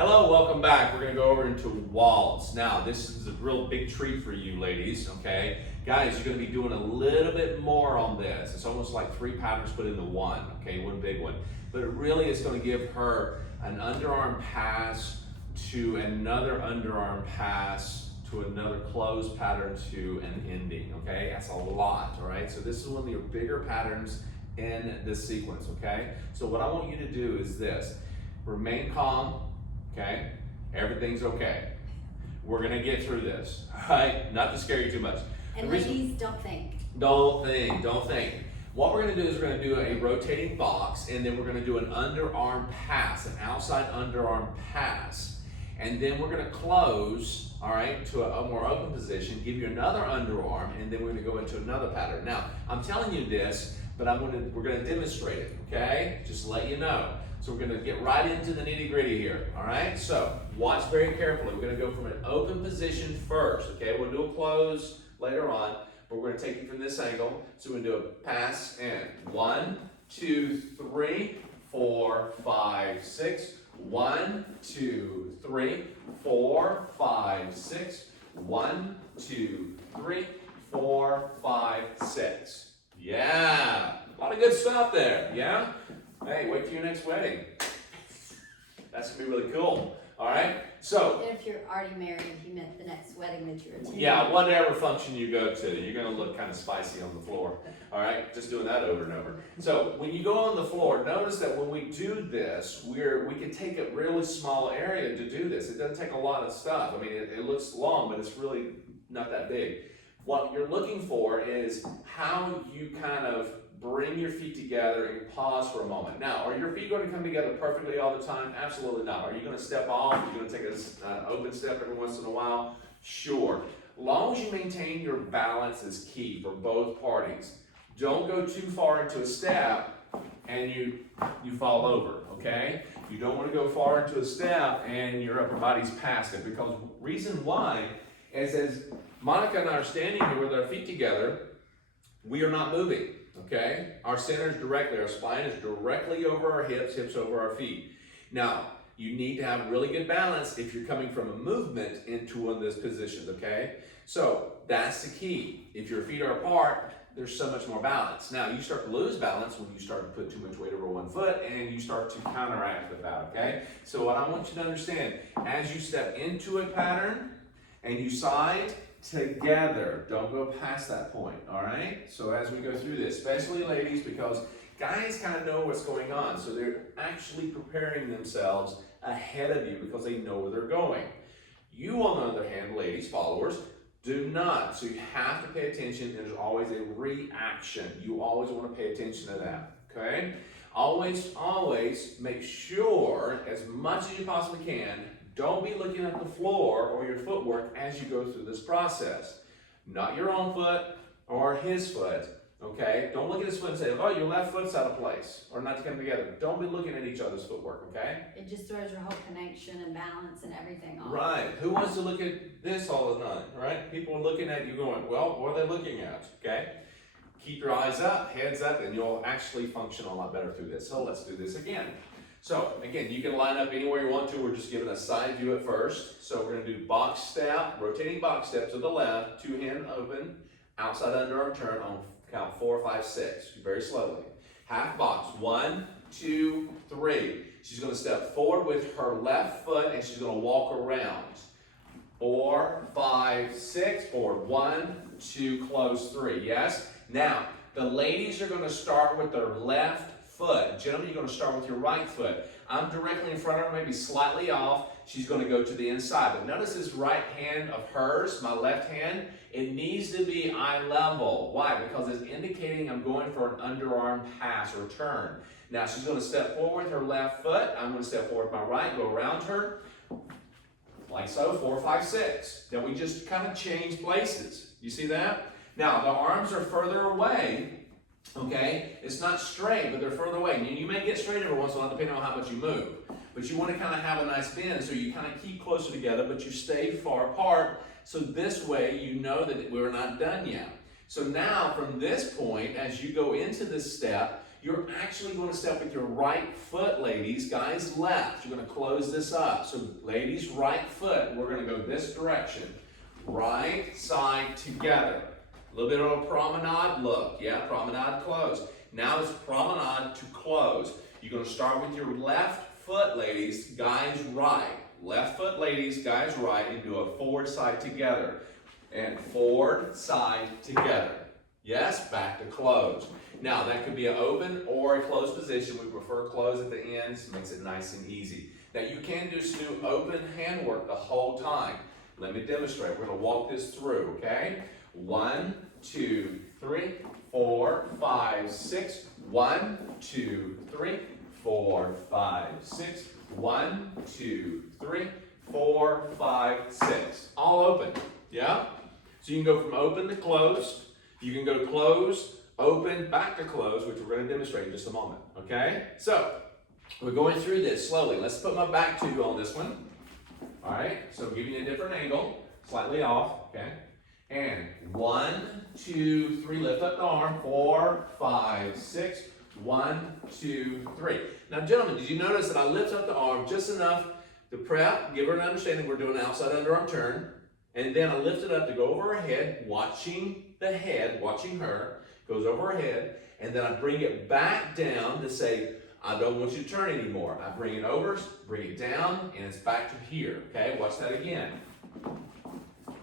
Hello, welcome back. We're going to go over into Waltz. Now, this is a real big treat for you ladies, okay? Guys, you're going to be doing a little bit more on this. It's almost like 3 patterns put into one, okay? One big one. But it really is going to give her an underarm pass to another underarm pass to another closed pattern to an ending, okay? That's a lot, all right? So this is one of your bigger patterns in this sequence, okay? So what I want you to do is this. Remain calm. Okay, everything's okay. We're gonna get through this, all right? Not to scare you too much. And ladies, don't think. Don't think. What we're gonna do is we're gonna do a rotating box, and then we're gonna do an underarm pass, an outside underarm pass. And then we're gonna close, all right, to a more open position, give you another underarm, and then we're gonna go into another pattern. Now, I'm telling you this, but we're gonna demonstrate it, okay? Just to let you know. So we're gonna get right into the nitty gritty here, all right? So watch very carefully. We're gonna go from an open position first, okay? We'll do a close later on, but we're gonna take it from this angle. So we're gonna do a pass in 1, 2, 3, 4, 5, 6. 1, 2, 3, 4, 5, 6. 1, 2, 3, 4, 5, 6. Yeah, a lot of good stuff there, yeah? Hey, wait for your next wedding. That's gonna be really cool. All right. So. And if you're already married, he meant the next wedding that you're attending. Yeah, whatever function you go to, you're gonna look kind of spicy on the floor. All right, just doing that over and over. So when you go on the floor, notice that when we do this, we can take a really small area to do this. It doesn't take a lot of stuff. I mean, it looks long, but it's really not that big. What you're looking for is how you kind of bring your feet together and pause for a moment. Now, are your feet going to come together perfectly all the time? Absolutely not. Are you going to step off? Are you going to take an open step every once in a while? Sure. As long as you maintain your balance is key for both parties. Don't go too far into a step and you fall over, okay? You don't want to go far into a step and your upper body's past it, because reason why is as Monica and I are standing here with our feet together, we are not moving. Okay, our center is directly, our spine is directly over our hips, hips over our feet. Now, you need to have really good balance if you're coming from a movement into one of those positions, okay? So that's the key. If your feet are apart, there's so much more balance. Now, you start to lose balance when you start to put too much weight over one foot and you start to counteract with that, okay? So what I want you to understand, as you step into a pattern and you side, together. Don't go past that point, all right? So as we go through this, especially ladies, because guys kind of know what's going on, so they're actually preparing themselves ahead of you because they know where they're going. You, on the other hand, ladies, followers, do not. So you have to pay attention, and there's always a reaction. You always want to pay attention to that, okay? Always make sure, as much as you possibly can, don't be looking at the floor or your footwork as you go through this process. Not your own foot or his foot, okay? Don't look at his foot and say, oh, your left foot's out of place or not to come together. Don't be looking at each other's footwork, okay? It just throws your whole connection and balance and everything off. Right. Who wants to look at this all the time, right? People are looking at you going, well, what are they looking at, okay? Keep your eyes up, heads up, and you'll actually function a lot better through this. So let's do this again. So again, you can line up anywhere you want to. We're just giving a side view at first. So we're going to do box step, rotating box step to the left, 2 hand open, outside underarm turn on count 4, 5, 6. Very slowly. Half box, 1, 2, 3. She's going to step forward with her left foot and she's going to walk around. 4, 5, 6, forward, 1, 2, close, 3. Yes? Now, the ladies are going to start with their left foot. Gentlemen, you're going to start with your right foot. I'm directly in front of her, maybe slightly off. She's going to go to the inside. But notice this right hand of hers, my left hand, it needs to be eye level. Why? Because it's indicating I'm going for an underarm pass or turn. Now she's going to step forward with her left foot. I'm going to step forward with my right, go around her, like so, 4, 5, 6. Then we just kind of change places. You see that? Now the arms are further away. Okay, it's not straight, but they're further away. And you may get straight every once in a while depending on how much you move. But you want to kind of have a nice bend, so you kind of keep closer together, but you stay far apart. So this way you know that we're not done yet. So now from this point, as you go into this step, you're actually going to step with your right foot, ladies. Guys, left. You're going to close this up. So ladies, right foot, we're going to go this direction. Right side together. A little bit of a promenade look. Yeah, promenade close. Now it's promenade to close. You're going to start with your left foot, ladies, guys right. Left foot, ladies, guys right, and do a forward side together. And forward side together. Yes, back to close. Now that could be an open or a closed position. We prefer close at the ends, makes it nice and easy. Now you can just do open handwork the whole time. Let me demonstrate. We're going to walk this through, okay? 1, 2, 3, 4, 5, 6. 1, 2, 3, 4, 5, 6. 1, 2, 3, 4, 5, 6. All open, yeah? So you can go from open to close. You can go close, open, back to close, which we're going to demonstrate in just a moment, okay? So, we're going through this slowly. Let's put my back to you on this one. All right, so I'm giving you a different angle, slightly off, okay? And 1, 2, 3, lift up the arm, 4, 5, 6, 1, 2, 3. Now, gentlemen, did you notice that I lift up the arm just enough to prep, give her an understanding we're doing an outside underarm turn, and then I lift it up to go over her head, watching the head, watching her, goes over her head, and then I bring it back down to say, I don't want you to turn anymore. I bring it over, bring it down, and it's back to here, okay? Watch that again.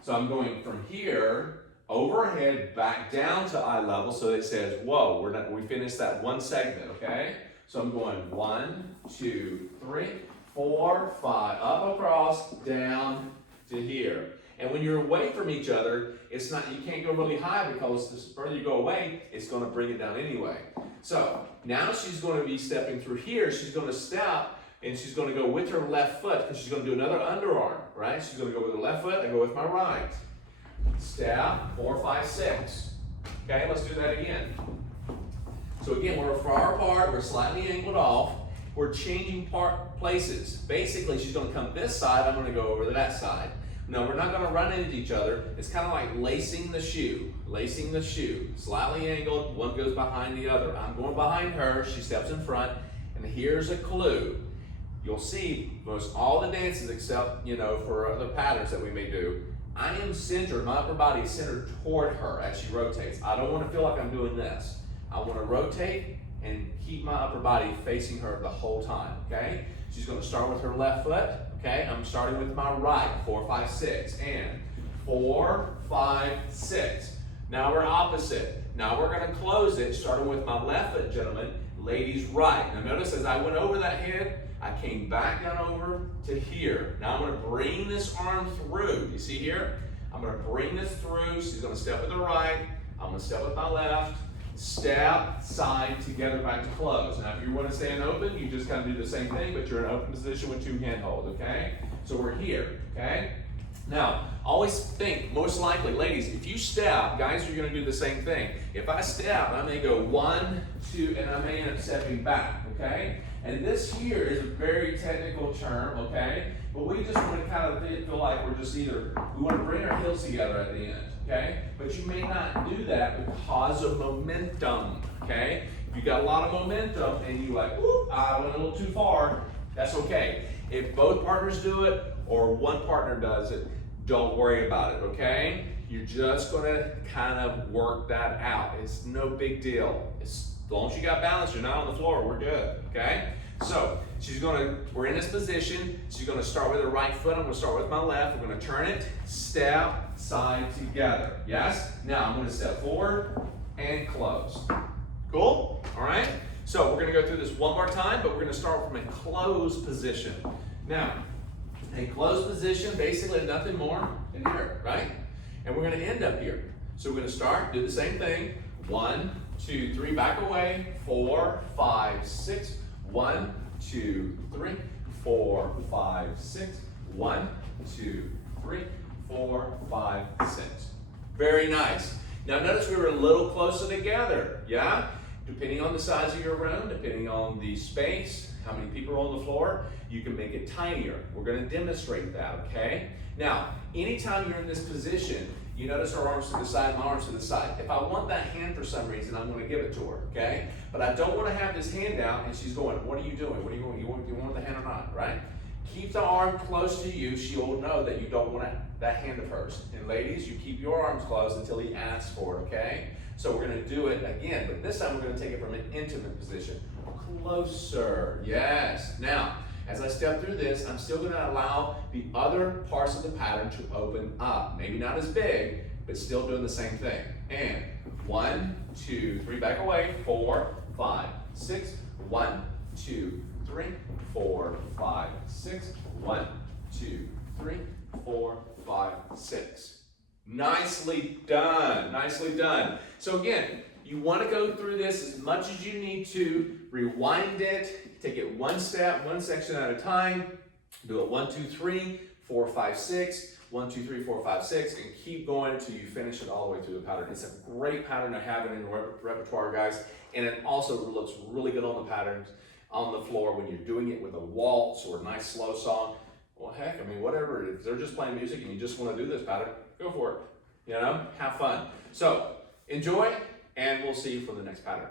So I'm going from here, overhead, back down to eye level, so it says, whoa, we finished that one segment, okay? So I'm going 1, 2, 3, 4, 5, up across, down to here. And when you're away from each other, it's not, you can't go really high because the further you go away, it's going to bring it down anyway. So now she's going to be stepping through here. She's going to step and she's going to go with her left foot because she's going to do another underarm, right? She's going to go with her left foot. I go with my right. Step, 4, 5, 6. Okay, let's do that again. So again, we're far apart. We're slightly angled off. We're changing places. Basically, she's going to come this side. I'm going to go over to that side. No, we're not going to run into each other. It's kind of like lacing the shoe. Lacing the shoe. Slightly angled, one goes behind the other. I'm going behind her, she steps in front, and here's a clue. You'll see most all the dances except, for other patterns that we may do, I am centered, my upper body is centered toward her as she rotates. I don't want to feel like I'm doing this. I want to rotate and keep my upper body facing her the whole time, okay? She's going to start with her left foot. Okay, I'm starting with my right, 4, 5, 6, and 4, 5, 6. Now we're opposite. Now we're going to close it, starting with my left foot, gentlemen, ladies right. Now notice as I went over that head, I came back down over to here. Now I'm going to bring this arm through. You see here? I'm going to bring this through. She's going to step with the right. I'm going to step with my left. Step, side, together, back to close. Now, if you want to stand open, you just kind of do the same thing, but you're in open position with 2 handholds, okay? So we're here, okay? Now, always think, most likely, ladies, if you step, guys, you're going to do the same thing. If I step, I may go 1, 2, and I may end up stepping back, okay? And this here is a very technical term, okay? But we just want to kind of feel like we're just we want to bring our heels together at the end. Okay? But you may not do that because of momentum, okay? If you got a lot of momentum and you like, whoop, I went a little too far, that's okay. If both partners do it or one partner does it, don't worry about it, okay? You're just gonna kind of work that out. It's no big deal. As long as you got balance, you're not on the floor, we're good, okay? So, we're in this position. She's gonna start with her right foot. I'm gonna start with my left. We're gonna turn it, step, side, together. Yes? Now I'm gonna step forward and close. Cool? All right? So we're gonna go through this one more time, but we're gonna start from a closed position. Now, a closed position, basically nothing more than here, right? And we're gonna end up here. So we're gonna start, do the same thing. 1, 2, 3, back away. 4, 5, 6. 1, 2, 3, 4, 5, 6. 1, 2, 3, 4, 5, 6. Very nice. Now notice we were a little closer together, yeah? Depending on the size of your room, depending on the space, how many people are on the floor, you can make it tinier. We're going to demonstrate that, okay? Now, anytime you're in this position, You notice her arms to the side, my arms to the side. If I want that hand for some reason, I'm going to give it to her, okay? But I don't want to have this hand out and she's going, what are you doing? What are you doing? You want the hand or not, right? Keep the arm close to you. She'll know that you don't want that hand of hers. And ladies, you keep your arms closed until he asks for it, okay? So we're going to do it again, but this time we're going to take it from an intimate position. Closer, yes. Now, as I step through this, I'm still going to allow the other parts of the pattern to open up. Maybe not as big, but still doing the same thing. And 1, 2, 3, back away, 4, 5, 6, 1, 2, 3, 4, 5, 6, 1, 2, 3, 4, 5, 6. Nicely done, nicely done. So again, you want to go through this as much as you need to, rewind it, take it one step, one section at a time, do it 1, 2, 3, 4, 5, 6, 1, 2, 3, 4, 5, 6, and keep going until you finish it all the way through the pattern. It's a great pattern to have it in your repertoire, guys, and it also looks really good on the patterns on the floor when you're doing it with a waltz or a nice slow song. Well, heck, I mean, whatever, if they're just playing music and you just want to do this pattern, go for it, you know, have fun. So, enjoy, and we'll see you for the next pattern.